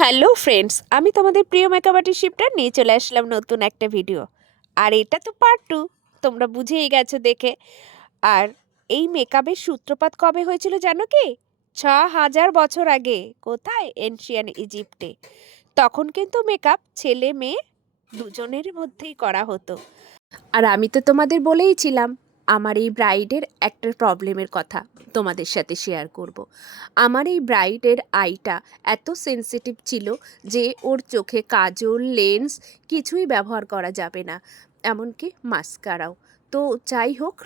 Hello friends, আমি তোমাদের প্রিয় মেকআপ আর্টিস্টটা নিয়ে চলে আসলাম নতুন একটা ভিডিও। আর এটা তো পার্ট 2, তোমরা বুঝেই গেছো দেখে। আর এই মেকআপের সূত্রপাত কবে হয়েছিল জানো কি? ৬,০০০ বছর আগে। কোথায়? এনশিয়ান ইজিপ্টে। তখন কিন্তু মেকআপ ছেলে মেয়ে দুজনের মধ্যেই করা হতো। আর আমি তো তোমাদের বলেইছিলাম আমার এই ব্রাইডের একটা প্রবলেমের কথা তোমাদের সাথে শেয়ার করব। আমার এই ব্রাইডের আইটা এত সেনসিটিভ ছিল যে ওর চোখে কাজল, লেন্স কিছুই ব্যবহার করা যাবে না, এমনকি মাস্কারাও। তো যাই হোক,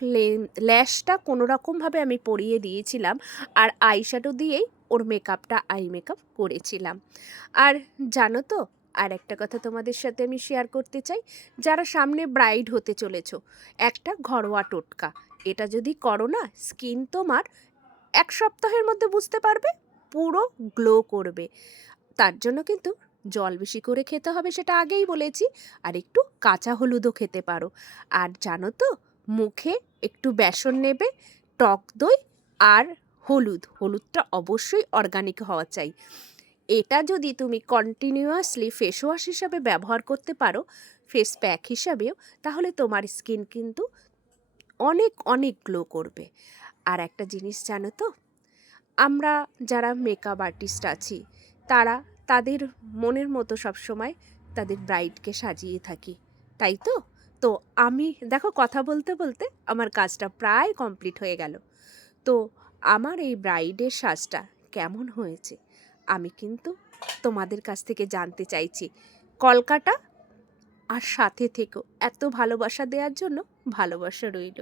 ল্যাশটা কোনো রকমভাবে আমি পরিয়ে দিয়েছিলাম আর আইশ্যাডো দিয়েই ওর মেকআপটা আই মেকআপ করেছিলাম। আর জানো তো, আর একটা কথা তোমাদের সাথে আমি শেয়ার করতে চাই। যারা সামনে ব্রাইড হতে চলেছো, একটা ঘরোয়া টোটকা, এটা যদি করো না, স্কিন তোমার 1 সপ্তাহের মধ্যে বুঝতে পারবে পুরো গ্লো করবে। তার জন্য কিন্তু জল বেশি করে খেতে হবে, সেটা আগেই বলেছি। আর একটু কাঁচা হলুদও খেতে পারো। আর জানো তো, মুখে একটু বেসন নেবে, টক দই আর হলুদটা অবশ্যই অর্গানিক হওয়া চাই। এটা যদি তুমি কন্টিনিউয়াসলি ফেস ওয়াশ হিসাবে ব্যবহার করতে পারো, ফেস প্যাক হিসাবেও, তাহলে তোমার স্কিন কিন্তু অনেক অনেক গ্লো করবে। আর একটা জিনিস জানো তো, আমরা যারা মেকআপ আর্টিস্ট আছি, তারা তাদের মনের মতো সবসময় তাদের ব্রাইডকে সাজিয়ে থাকি, তাই তো? তো আমি দেখো, কথা বলতে বলতে আমার কাজটা প্রায় কমপ্লিট হয়ে গেল। তো আমার এই ব্রাইডের সাজটা কেমন হয়েছে আমি কিন্তু তোমাদের কাছ থেকে জানতে চাইছি। কলকাতা আর সাথে থেকেও এত ভালোবাসা দেওয়ার জন্য ভালোবাসা রইল।